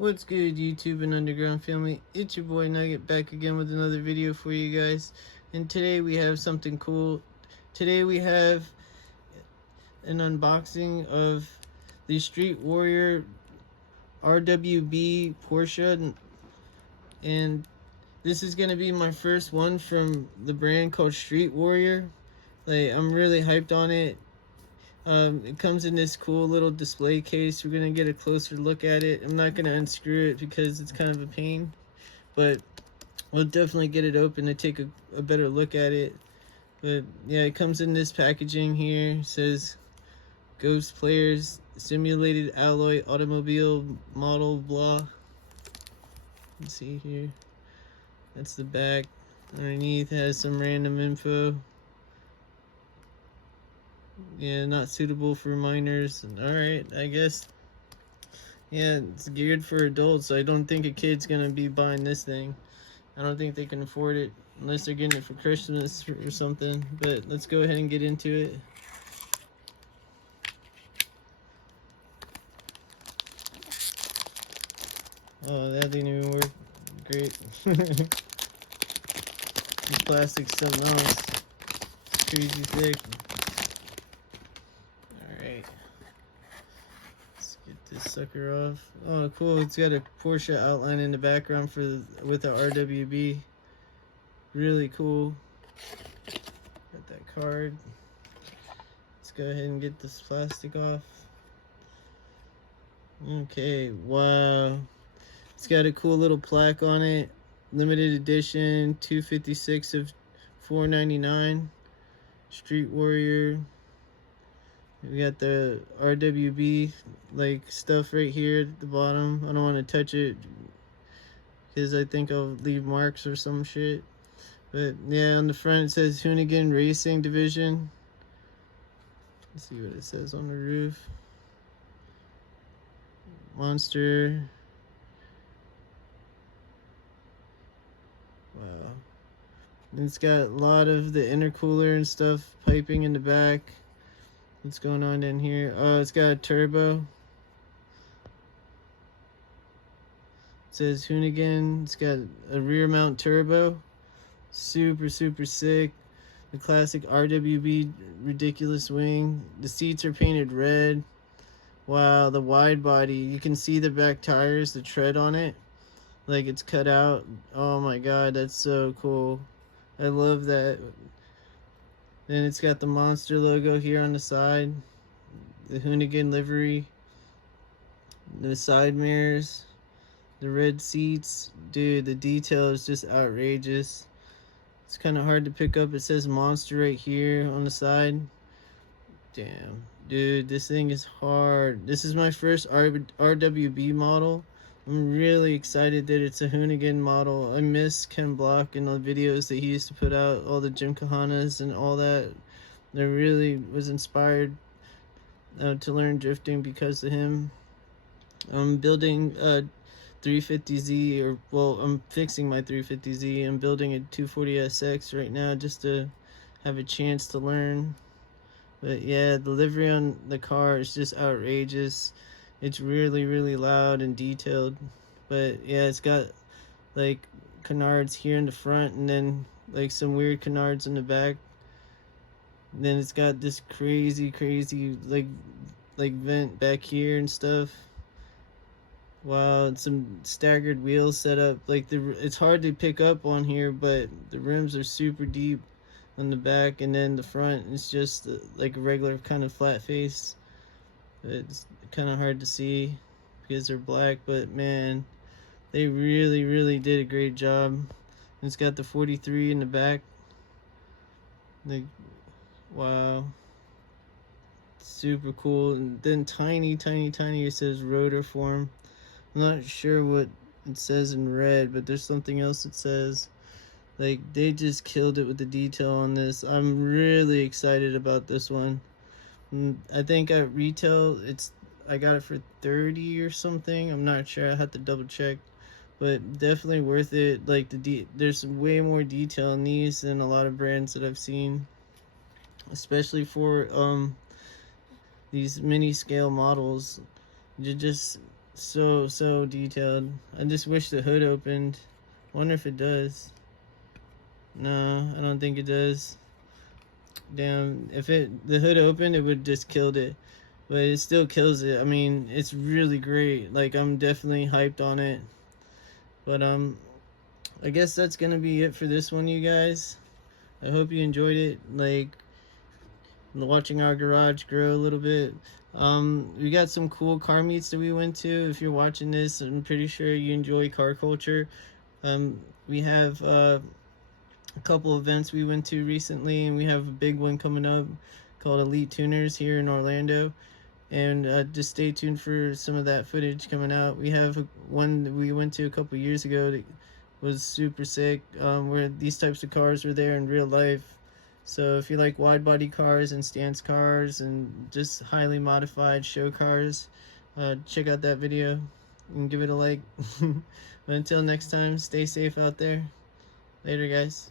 What's good, YouTube and Underground family? It's your boy Nugget back again with another video for you guys. And today we have something cool. Today we have an unboxing of the Street Warrior Rwb Porsche. And this is going to be my first one from the brand called Street Warrior. I'm really hyped on it. It comes in this cool little display case. We're gonna get a closer look at it. I'm not gonna unscrew it because it's kind of a pain, but we'll definitely get it open to take a better look at it. But yeah, it comes in this packaging here. It says Ghost Players Simulated Alloy Automobile Model blah. Let's see here. That's the back. Underneath has some random info. Yeah, not suitable for minors. Alright, I guess. Yeah, it's geared for adults, so I don't think a kid's gonna be buying this thing. I don't think they can afford it unless they're getting it for Christmas or something. But let's go ahead and get into it. Oh, that didn't even work. Great. This plastic's something else. It's crazy thick. This sucker off. Oh, cool! It's got a Porsche outline in the background with the RWB. Really cool. Got that card. Let's go ahead and get this plastic off. Okay, wow! It's got a cool little plaque on it. Limited edition, 256 of 499. Street Warrior. We got the RWB stuff right here at the bottom. I don't want to touch it because I think I'll leave marks or some shit. But yeah, on the front it says Hoonigan Racing Division. Let's see what it says on the roof. Monster. Wow. And it's got a lot of the intercooler and stuff piping in the back. What's going on in here? Oh, it's got a turbo. It says Hoonigan. It's got a rear mount turbo. Super sick. The classic RWB ridiculous wing. The seats are painted red. Wow, the wide body. You can see the back tires, the tread on it. Like it's cut out. Oh my god, that's so cool. I love that. Then it's got the Monster logo here on the side, the Hoonigan livery, the side mirrors, the red seats. Dude, the detail is just outrageous. It's kind of hard to pick up. It says Monster right here on the side. Damn, dude, this thing is hard. This is my first RWB model. I'm really excited that it's a Hoonigan model. I miss Ken Block and the videos that he used to put out, all the Gymkhanas and all that. I really was inspired to learn drifting because of him. I'm building a 350Z, I'm fixing my 350Z. I'm building a 240SX right now just to have a chance to learn. But yeah, the livery on the car is just outrageous. It's really loud and detailed. But yeah, it's got canards here in the front and then some weird canards in the back. And then it's got this crazy vent back here and stuff. Wow, and some staggered wheels set up. It's hard to pick up on here, but the rims are super deep on the back, and then the front is just like a regular kind of flat face. It's kind of hard to see because they're black, but man, they really did a great job. And it's got the 43 in the back. Wow, super cool. And then tiny it says rotor form. I'm not sure what it says in red, but there's something else it says. They just killed it with the detail on this. I'm really excited about this one. I think at retail I got it for 30 or something. I'm not sure. I have to double check, but definitely worth it. There's way more detail in these than a lot of brands that I've seen, especially for these mini scale models. You just So detailed. I just wish the hood opened. Wonder if it does. No, I don't think it does. Damn, if the hood opened, it would just killed it. But it still kills it. I mean, it's really great. Like, I'm definitely hyped on it. But I guess that's gonna be it for this one, you guys. I hope you enjoyed it. Like, watching our garage grow a little bit. We got some cool car meets that we went to. If you're watching this, I'm pretty sure you enjoy car culture. We have a couple events we went to recently, and we have a big one coming up called Elite Tuners here in Orlando. And just stay tuned for some of that footage coming out. We have one that we went to a couple years ago that was super sick, where these types of cars were there in real life. So if you like wide body cars and stance cars and just highly modified show cars, check out that video and give it a like. But until next time, stay safe out there. Later, guys.